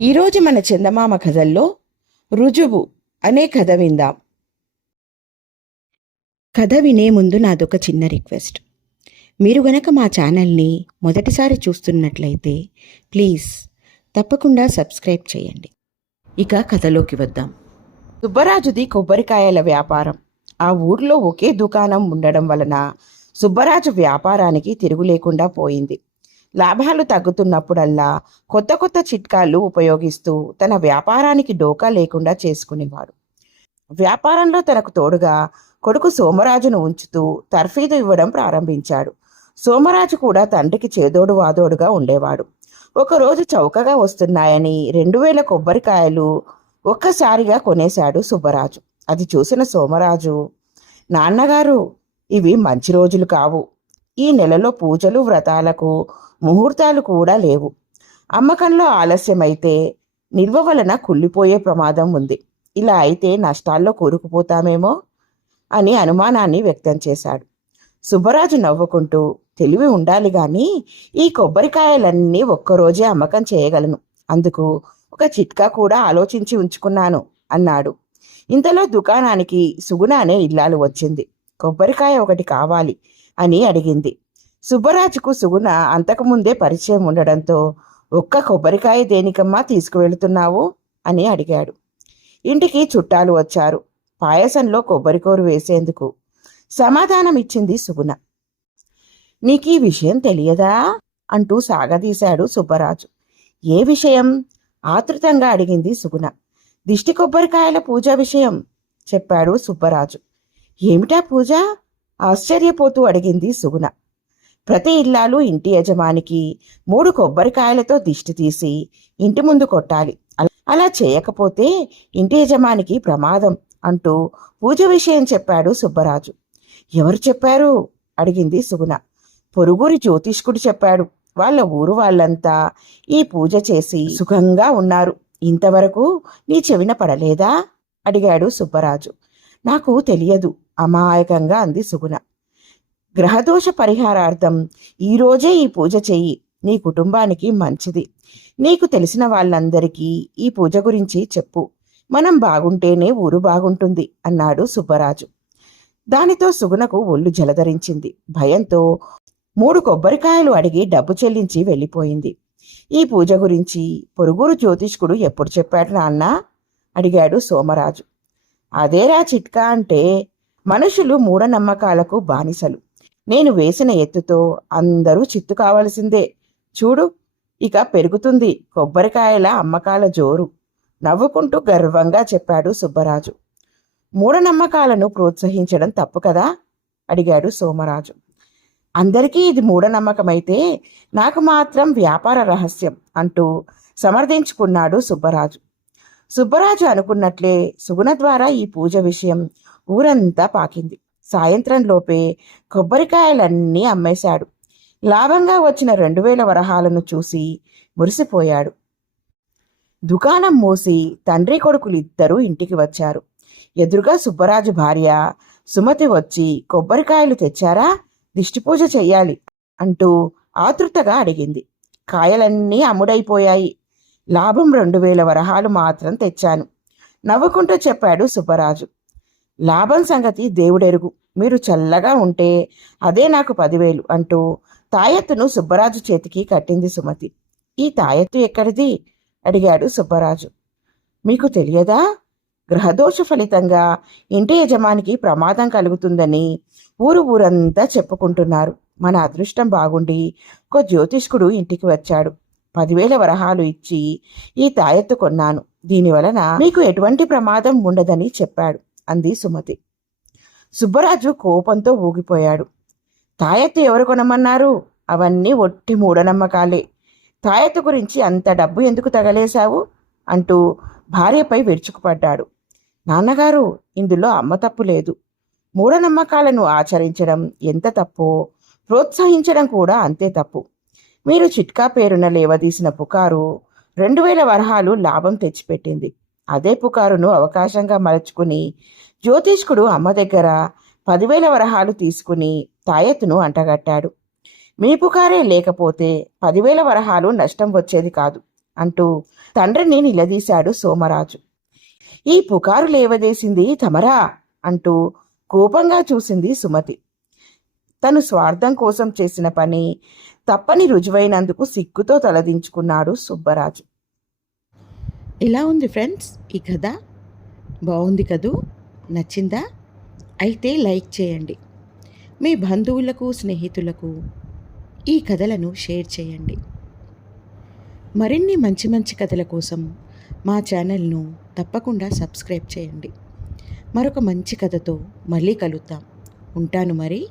ఈరోజు మన చందమామ కథల్లో రుజువు అనే కథ విందాం. కథ వినే ముందు నాదొక చిన్న రిక్వెస్ట్. మీరు గనక మా ఛానల్ని మొదటిసారి చూస్తున్నట్లయితే ప్లీజ్ తప్పకుండా సబ్స్క్రైబ్ చేయండి. ఇక కథలోకి వద్దాం. సుబ్బరాజుది కొబ్బరికాయల వ్యాపారం. ఆ ఊర్లో ఒకే దుకాణం ఉండడం వలన సుబ్బరాజు వ్యాపారానికి తిరుగు లేకుండా పోయింది. లాభాలు తగ్గుతున్నప్పుడల్లా కొత్త కొత్త చిట్కాలు ఉపయోగిస్తూ తన వ్యాపారానికి డోకా లేకుండా చేసుకునేవాడు. వ్యాపారంలో తనకు తోడుగా కొడుకు సోమరాజును ఉంచుతూ తర్ఫీదు ఇవ్వడం ప్రారంభించాడు. సోమరాజు కూడా తండ్రికి చేదోడు వాదోడుగా ఉండేవాడు. ఒకరోజు చౌకగా వస్తున్నాయని 2000 కొబ్బరికాయలు ఒక్కసారిగా కొనేశాడు సుబ్బరాజు. అది చూసిన సోమరాజు, నాన్నగారు, ఇవి మంచి రోజులు కావు. ఈ నెలలో పూజలు వ్రతాలకు ముహూర్తాలు కూడా లేవు. అమ్మకంలో ఆలస్యమైతే నిల్వ వలన కుళ్ళిపోయే ప్రమాదం ఉంది. ఇలా అయితే నష్టాల్లో కూరుకుపోతామేమో అని అనుమానాన్ని వ్యక్తం చేశాడు. సుబ్బరాజు నవ్వుకుంటూ, తెలివి ఉండాలి గాని ఈ కొబ్బరికాయలన్నీ ఒక్కరోజే అమ్మకం చేయగలను. అందుకు ఒక చిట్కా కూడా ఆలోచించి ఉంచుకున్నాను అన్నాడు. ఇంతలో దుకాణానికి సుగుణ అనే ఇల్లాలు వచ్చింది. కొబ్బరికాయ ఒకటి కావాలి అని అడిగింది. సుబ్బరాజుకు సుగుణ అంతకుముందే పరిచయం ఉండడంతో, ఒక్క కొబ్బరికాయ దేనికమ్మా తీసుకువెళుతున్నావు అని అడిగాడు. ఇంటికి చుట్టాలు వచ్చారు, పాయసంలో కొబ్బరికూరు వేసేందుకు సమాధానం ఇచ్చింది సుగుణ. నీకీ విషయం తెలియదా అంటూ సాగదీశాడు సుబ్బరాజు. ఏ విషయం? ఆతృతంగా అడిగింది సుగుణ. దిష్టి కొబ్బరికాయల పూజ విషయం చెప్పాడు సుబ్బరాజు. ఏమిటా పూజ? ఆశ్చర్యపోతూ అడిగింది సుగుణ. ప్రతి ఇల్లాలు ఇంటి యజమానికి 3 కొబ్బరికాయలతో దిష్టి తీసి ఇంటి ముందు కొట్టాలి. అలా చేయకపోతే ఇంటి యజమానికి ప్రమాదం అంటూ పూజ విషయం చెప్పాడు సుబ్బరాజు. ఎవరు చెప్పారు అడిగింది సుగుణ. పొరుగురి జ్యోతిష్కుడు చెప్పాడు. వాళ్ళ ఊరు వాళ్ళంతా ఈ పూజ చేసి సుఖంగా ఉన్నారు. ఇంతవరకు నీ చెవిన పడలేదా అడిగాడు సుబ్బరాజు. నాకు తెలియదు అమాయకంగా అంది సుగుణ. గ్రహదోష పరిహారార్థం ఈరోజే ఈ పూజ చెయ్యి. నీ కుటుంబానికి మంచిది. నీకు తెలిసిన వాళ్ళందరికీ ఈ పూజ గురించి చెప్పు. మనం బాగుంటేనే ఊరు బాగుంటుంది అన్నాడు సుబ్బరాజు. దానితో సుగుణకు ఒళ్ళు జలధరించింది. భయంతో 3 కొబ్బరికాయలు అడిగి డబ్బు చెల్లించి వెళ్ళిపోయింది. ఈ పూజ గురించి పొరుగురు జ్యోతిష్కుడు ఎప్పుడు చెప్పాడు నాన్న అడిగాడు సోమరాజు. అదేరా చిట్కా అంటే. మనుషులు మూఢనమ్మకాలకు బానిసలు. నేను వేసిన ఎత్తుతో అందరూ చిత్తు కావలసిందే. చూడు, ఇక పెరుగుతుంది కొబ్బరికాయల అమ్మకాల జోరు నవ్వుకుంటూ గర్వంగా చెప్పాడు సుబ్బరాజు. మూఢనమ్మకాలను ప్రోత్సహించడం తప్పు కదా అడిగాడు సోమరాజు. అందరికీ ఇది మూఢనమ్మకమైతే నాకు మాత్రం వ్యాపార రహస్యం అంటూ సమర్థించుకున్నాడు సుబ్బరాజు. సుబ్బరాజు అనుకున్నట్లే సుగుణ ద్వారా ఈ పూజ విషయం ఊరంతా పాకింది. సాయంత్రంలోపే కొబ్బరికాయలన్నీ అమ్మేశాడు. లాభంగా వచ్చిన 2000 వరహాలను చూసి మురిసిపోయాడు. దుకాణం మూసి తండ్రి కొడుకులిద్దరూ ఇంటికి వచ్చారు. ఎదురుగా సుబ్బరాజు భార్య సుమతి వచ్చి, కొబ్బరికాయలు తెచ్చారా? దిష్టిపూజ చెయ్యాలి అంటూ ఆతృతగా అడిగింది. కాయలన్నీ అమ్ముడైపోయాయి. లాభం 2000 వరహాలు మాత్రం తెచ్చాను నవ్వుకుంటూ చెప్పాడు సుబ్బరాజు. లాభం సంగతి దేవుడెరుగు. మీరు చల్లగా ఉంటే అదే నాకు 10,000 అంటూ తాయెత్తును సుబ్బరాజు చేతికి కట్టింది సుమతి. ఈ తాయెత్తు ఎక్కడిది అడిగాడు సుబ్బరాజు. మీకు తెలియదా? గ్రహదోష ఫలితంగా ఇంటి యజమానికి ప్రమాదం కలుగుతుందని ఊరంతా చెప్పుకుంటున్నారు. మన అదృష్టం బాగుండి ఒక జ్యోతిష్కుడు ఇంటికి వచ్చాడు. 10,000 వరహాలు ఇచ్చి ఈ తాయెత్తు కొన్నాను. దీనివలన మీకు ఎటువంటి ప్రమాదం ఉండదని చెప్పాడు అంది సుమతి. సుబ్బరాజు కోపంతో ఊగిపోయాడు. తాయెత్తు ఎవరు కొనమన్నారు? అవన్నీ ఒట్టి మూఢనమ్మకాలే. తాయెత్తు గురించి అంత డబ్బు ఎందుకు తగలేశావు అంటూ భార్యపై విరుచుకుపడ్డాడు. నాన్నగారు, ఇందులో అమ్మ తప్పు లేదు. మూఢనమ్మకాలను ఆచరించడం ఎంత తప్పో ప్రోత్సహించడం కూడా అంతే తప్పు. మీరు చిట్కా పేరున లేవదీసిన పుకారు 2000 వరహాలు లాభం తెచ్చిపెట్టింది. అదే పుకారును అవకాశంగా మలుచుకుని జ్యోతిష్కుడు అమ్మ దగ్గర 10,000 వరహాలు తీసుకుని తాయెత్తును అంటగట్టాడు. మీ పుకారే లేకపోతే 10,000 వరహాలు నష్టం వచ్చేది కాదు అంటూ తండ్రిని నిలదీశాడు సోమరాజు. ఈ పుకారు లేవదేసింది తమరా అంటూ కోపంగా చూసింది సుమతి. తను స్వార్థం కోసం చేసిన పని తప్పని రుజువైనందుకు సిగ్గుతో తలదించుకున్నాడు సుబ్బరాజు. ఇలా ఉంది ఫ్రెండ్స్ ఈ కథ. బాగుంది కదూ? నచ్చిందా? అయితే లైక్ చేయండి. మీ బంధువులకు స్నేహితులకు ఈ కథలను షేర్ చేయండి. మరిన్ని మంచి మంచి కథల కోసం మా ఛానల్ను తప్పకుండా సబ్స్క్రైబ్ చేయండి. మరొక మంచి కథతో మళ్ళీ కలుద్దాం. ఉంటాను మరి.